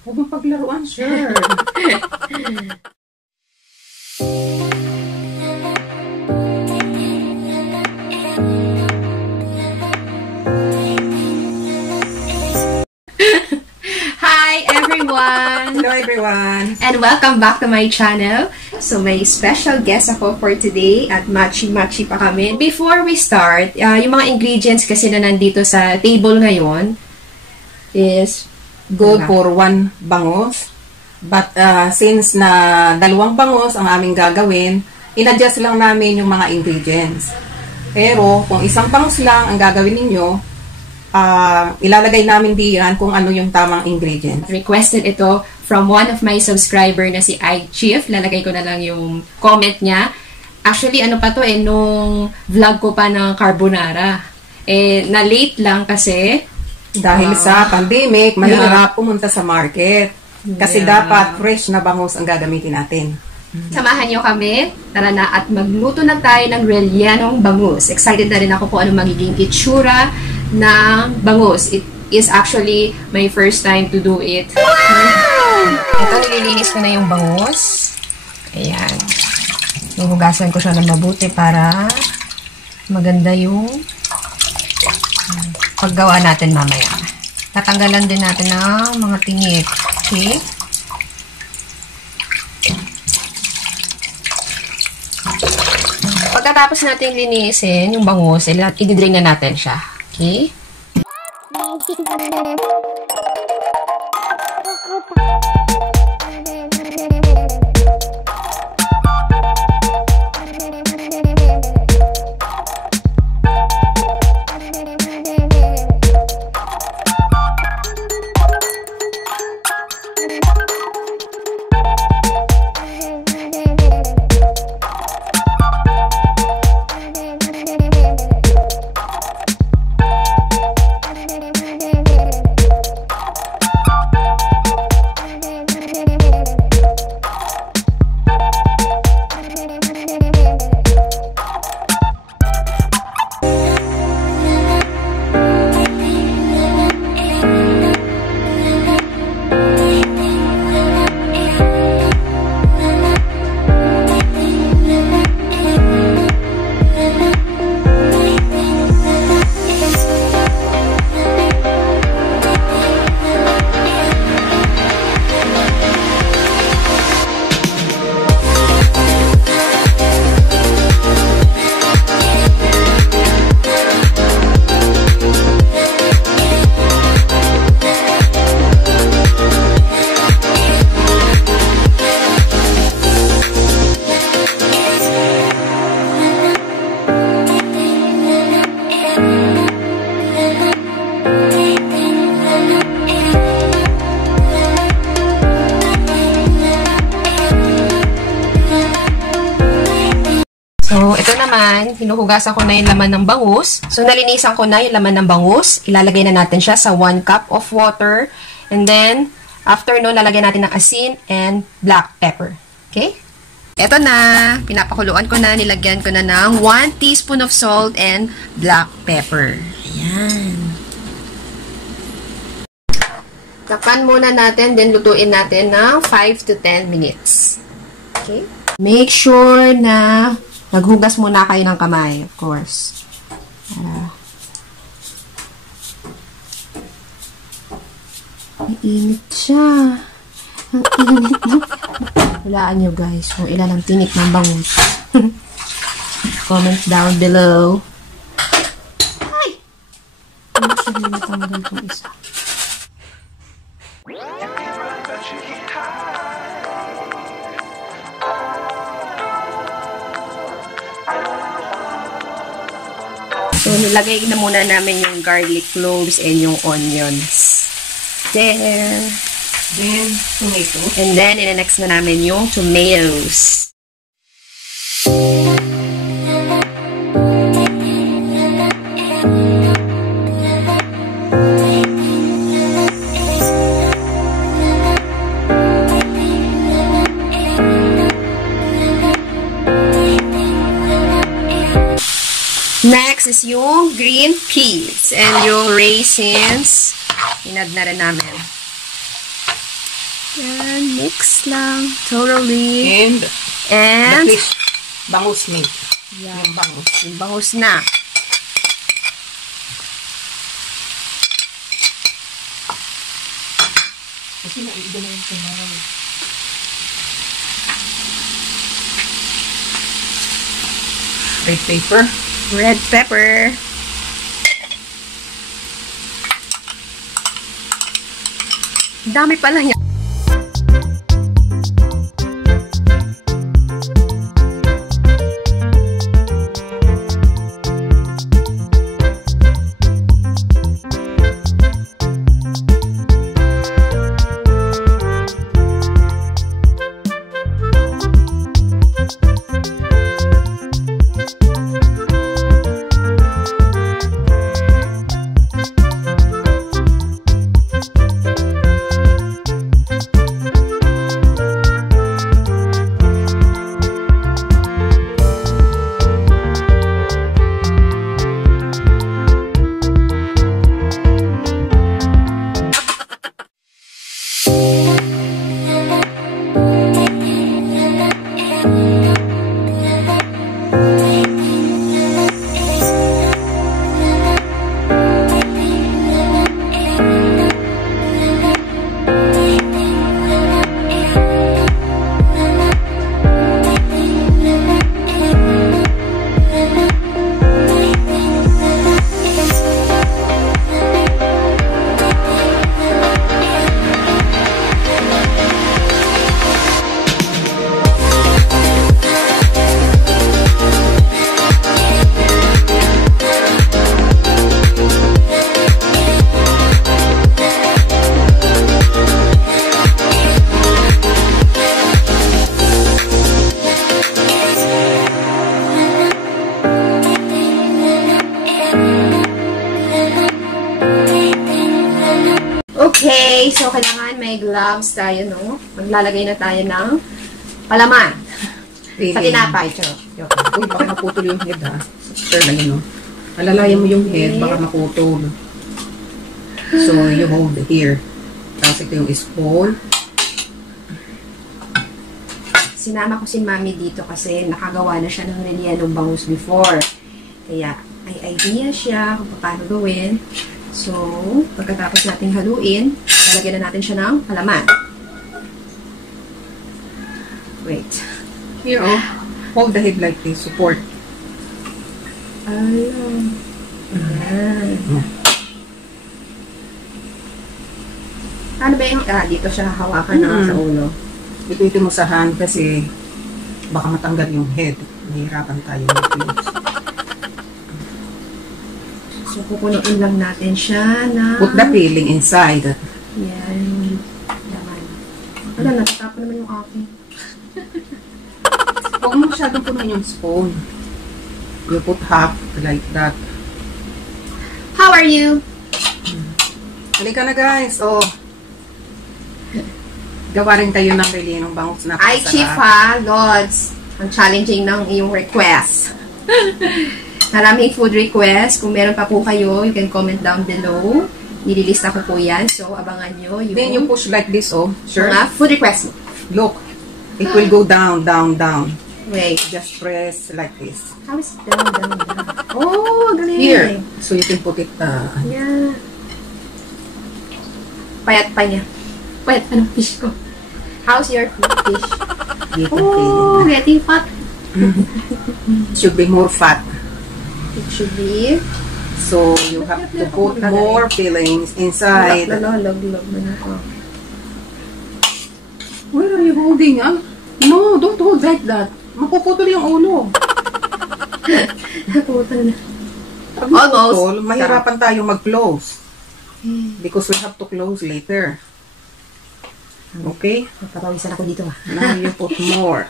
Huwag mong paglaruan, sure. Hi everyone! Hello everyone! And welcome back to my channel. So may special guest ako for today at matchy-matchy pa kami. Before we start, yung mga ingredients kasi na nandito sa table ngayon is Good for 1 bangus. But since na 2 bangus ang aming gagawin, in-adjust lang namin yung mga ingredients. Pero kung 1 bangus lang ang gagawin ninyo, ilalagay namin diyan kung ano yung tamang ingredients. Requested ito from one of my subscriber na si iChief. Lalagay ko na lang yung comment niya. Actually, ano pa to nung vlog ko pa ng carbonara. Na late lang kasi. Dahil sa pandemic, mahirap pumunta sa market. Kasi dapat fresh na bangus ang gagamitin natin. Samahan niyo kami. Tara na at magluto na tayo ng rellenong bangus. Excited na rin ako kung ano magiging itsura ng bangus. It is actually my first time to do it. Wow! Ito, nililinis ko na yung bangus. Ayan. Hugasan ko siya ng mabuti para maganda yung paggawa natin mamaya. Tatanggalan din natin ng mga tinik. Okay? Pagkatapos natin linisin yung bangus, i-drain na natin siya. Okay? So, ito naman, hinuhugasan ko na yung laman ng bangus. So, nalinisan ko na yung laman ng bangus. Ilalagay na natin siya sa 1 cup of water. And then, after no, lalagyan natin ng asin and black pepper. Okay? Ito na. Pinapakuluan ko na. Nilagyan ko na ng 1 teaspoon of salt and black pepper. Ayan. Takpan muna natin, then lutuin natin ng 5 to 10 minutes. Okay? Make sure na naghugas muna kayo ng kamay, of course. Mainit siya. Ang init. Walaan nyo guys kung ilan ang tinik ng bangus. Comment down below. Ay! Ano siya hinatanggal kong isa? So, nilagay na muna namin yung garlic cloves and yung onions. Then, tomato. And then, in-next na namin yung tomatoes. Next is yung green peas and yung raisins. Inad na rin namin. Yan, mix lang. Totally. And And the fish, bangus meat. yan, Yung bangus. yung bangus na. Kasi na yung kumain. Red pepper. Red pepper. Dami pala yan. Okay, so kailangan may gloves tayo, no? Maglalagay na tayo ng palaman. Sa tinapay, Charo. Uy, baka maputol yung head, ha? Sure lang yun, no? Alalayan mo yung head, baka maputol. So, you hold here. Tapos ito yung spoon. Sinama ko si Mami dito kasi nakagawa na siya ng rellenong bangus before. Kaya, may idea siya kung paano gawin. So, pagkatapos natin haluin, lalagyan na natin siya ng palaman. Wait. Here, oh. Hold the head like this. Support. Ayan. Ano ba yung, dito siya hawakan na sa ulo. Ito mo sa hand kasi baka matanggal yung head. Mahirapan tayo mag-close. So, pupunuin lang natin siya na... Put the filling inside. Yan. Laman. Wala, natatapon naman yung akin. Huwag mo masyadong punuin yung spoon. You put half like that. How are you? Halika na guys. Oh. Gawa rin tayo ng rellenong bangus na Ay, Chief ha, Lods. Ang challenging ng iyong request. Maraming food request. Kung meron pa po kayo, you can comment down below. Nililista ko po yan. So, abangan nyo yung... Then you push like this, oh. Sure. Mga food request. Look. It will go down, down, down. Wait. Just press like this. How is it down, down, down? Oh, galing. Here. So you can put it... Yeah. Payat pa niya. Payat pa ng fish ko. How's your fish? Oh, getting fat. Should be more fat. It should be. So you have to put more fillings inside. Log man ako. Where are you holding, ah? No, don't hold like that. Mapuputol yung ulo. Naputol na. Pag maputol, mahirapan tayong mag-close. Because we have to close later. Okay? Napapawisan ako dito, ah. Now you put more.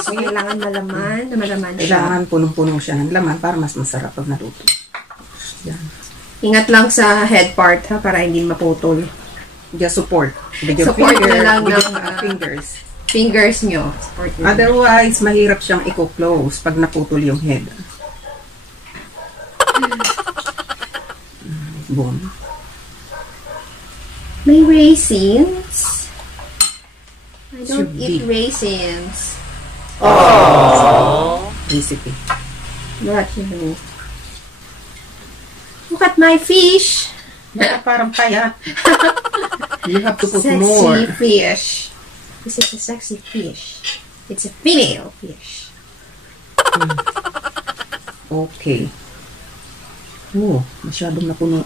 So, kailangan malaman na malaman siya. Kailangan punong-punong siya ng laman para mas masarap pag naluto. Yan. Ingat lang sa head part, ha, para hindi maputol. Just support. With your Support finger, na lang with ng your fingers. Fingers nyo. Support nyo. Otherwise, mahirap siyang i-close pag naputol yung head. Boom. May raisins. should eat be. raisins. Recipe. Not you know. Look at my fish. Parang payat. You have to put Sexy more. fish. This is a sexy fish. It's a female fish. Okay. Oh, masyadong napuno.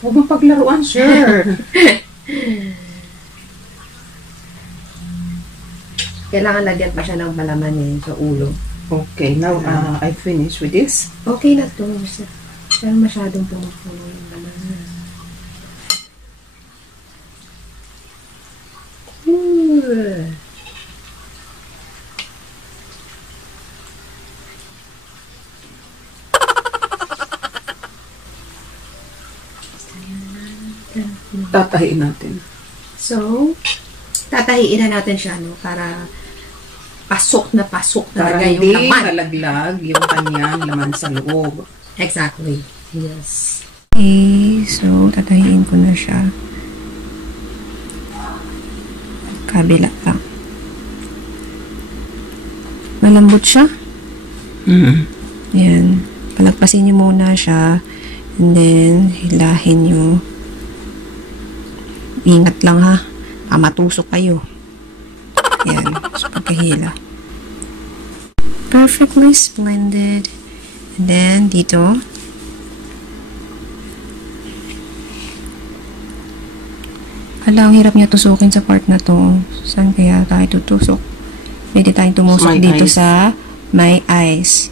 Huwag mong paglaruan, sir. Kailangan lagyan pa siya ng malaman sa ulo. Okay, now I finished with this. Okay na to. Pero masyadong pumupuno yung laman. Ooh. Tatahiin natin. So, tatahiin na natin siya, no? Para pasok na Para talaga yung hindi laman. malaglag yung kanyang laman sa loob. Exactly. Yes. Okay, so tatahiin ko na siya. Kabila lang. Malambot siya. Yan. Palagpasin niyo muna siya. And then, hilahin niyo. Ingat lang ha. Matusok kayo. Yan. So, pagkahila. Perfectly splendid. And then, dito. Ang hirap niya tusukin sa part na to. Saan kaya tayo tutusok? Pwede tayong tumusok My dito eyes. sa my eyes.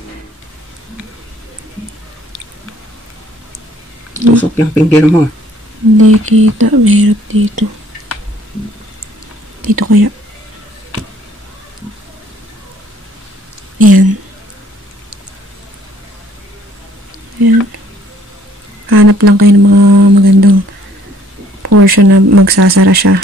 Tusok yung finger mo. Hindi kita. Mahirap dito. Dito kaya. Ayan. Ayan. Hanap lang kayo ng mga magandang portion na magsasara siya.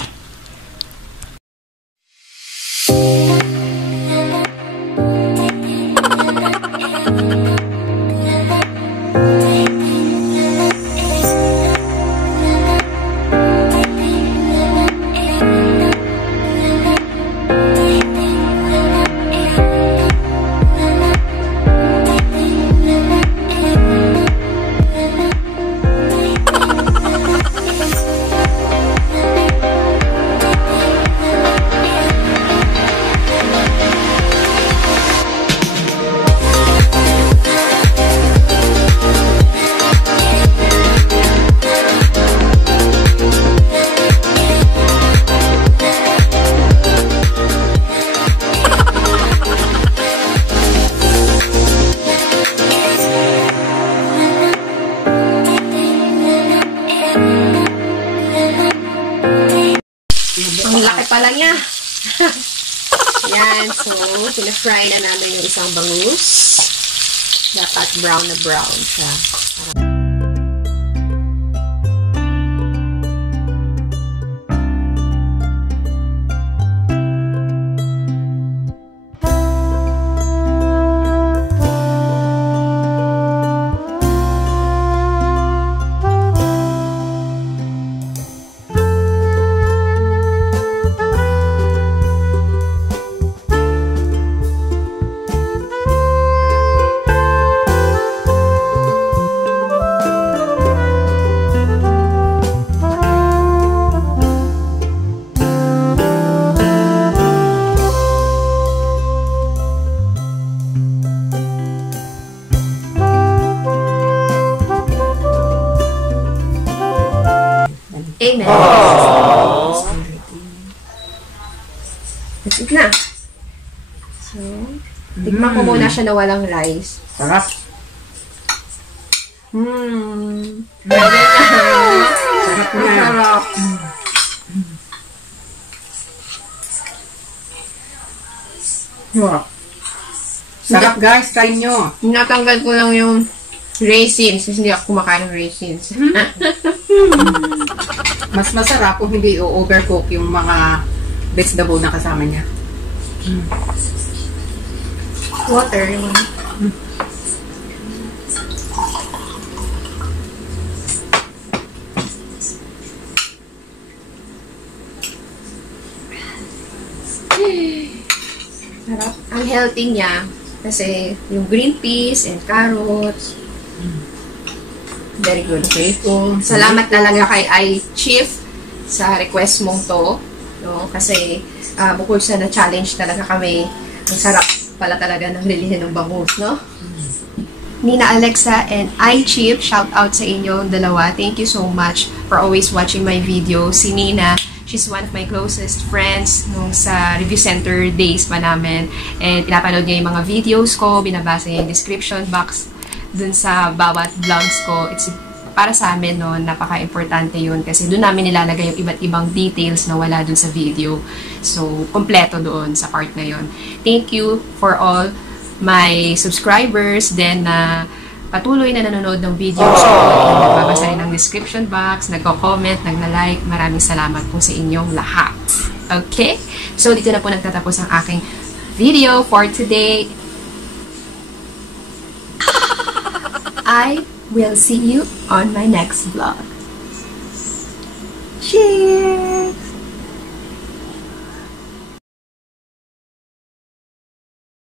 Ang laki pala niya. Yan. So, pina-fry na namin yung isang bangus. Dapat brown na brown siya. Amen. That's it na. So, tikman ko muna siya na walang rice. Sarap. Sarap na. Sarap. Sarap. Sarap guys, try nyo. Natanggal ko lang yung raisins kasi hindi ako kumakain ng raisins. Mas masarap kung hindi o-overcook yung mga vegetable na kasama niya. Water yung healthy niya kasi yung green peas and carrots. Very good. Okay po. Salamat talaga kay iChief sa request mong to. No? Kasi bukod sa na-challenge talaga kami, ang sarap pala talaga ng relihin ng bangus, no? Nina Alexa and iChief, shout out sa inyong dalawa. Thank you so much for always watching my video. Si Nina, she's one of my closest friends nung sa review center days pa namin. And pinapanood niya yung mga videos ko, binabasa niya yung description box dun sa bawat vlogs ko. It's para sa amin, no, napaka-importante yun kasi doon namin nilalagay yung iba't ibang details na wala dun sa video. So, kompleto doon sa part na yun. Thank you for all my subscribers then na patuloy na nanonood ng videos ko, nagbabasa rin ng description box, nagko-comment, nagna-like. Maraming salamat po sa inyong lahat. Okay? So, dito na po nagtatapos ang aking video for today. I will see you on my next vlog. Cheers!